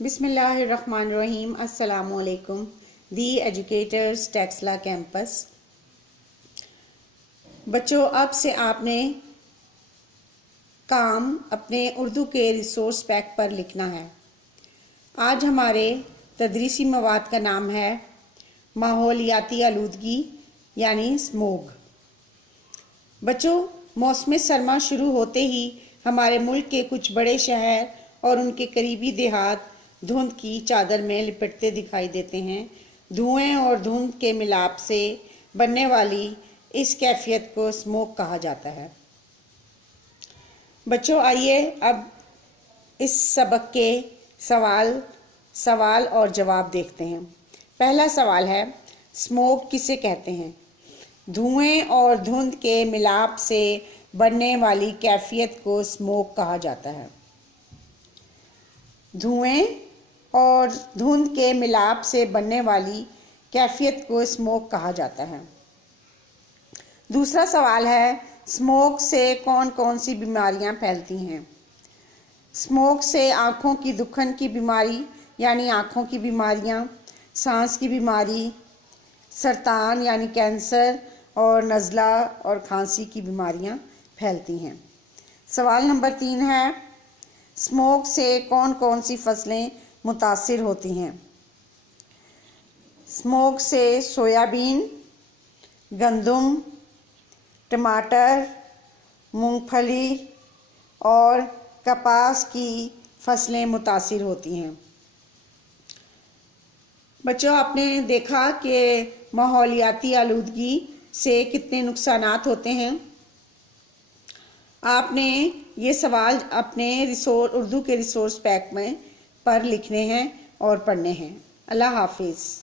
बिस्मिल्लाहिर्रहमानिर्रहीम। अस्सलामुअलैकुम। दी educators Taxila campus. बच्चों, अब से आपने काम अपने उर्दू के रिसोर्स पैक पर लिखना है। आज हमारे तदरीसी मवाद का नाम है माहौलियाती आलूदगी यानी स्मोग। बच्चों, मौसम सरमा शुरू होते ही हमारे मुल्क के कुछ बड़े शहर और उनके करीबी देहात धुंध की चादर में लिपटते दिखाई देते हैं। धुएं और धुंध के मिलाप से बनने वाली इस कैफियत को स्मोक कहा जाता है। बच्चों, आइए अब इस सबक के सवाल और जवाब देखते हैं। पहला सवाल है, स्मोक किसे कहते हैं? धुएं और धुंध के मिलाप से बनने वाली कैफियत को स्मोक कहा जाता है। धुएं और धुंध के मिलाप से बनने वाली कैफियत को स्मोक कहा जाता है। दूसरा सवाल है, स्मोक से कौन कौन सी बीमारियां फैलती हैं? स्मोक से आँखों की दुखन की बीमारी यानी आँखों की बीमारियां, सांस की बीमारी, सरतान यानी कैंसर और नज़ला और खांसी की बीमारियां फैलती हैं। सवाल नंबर 3 है, स्मोक से कौन कौन सी फसलें मुतासिर होती हैं? स्मोक से सोयाबीन, गंदम, टमाटर, मूंगफली और कपास की फसलें मुतासिर होती हैं। बच्चों, आपने देखा कि माहौलियाती आलूदगी से कितने नुकसानात होते हैं। आपने ये सवाल अपने उर्दू के रिसोर्स पैक में पर लिखने हैं और पढ़ने हैं। अल्लाह हाफिज़।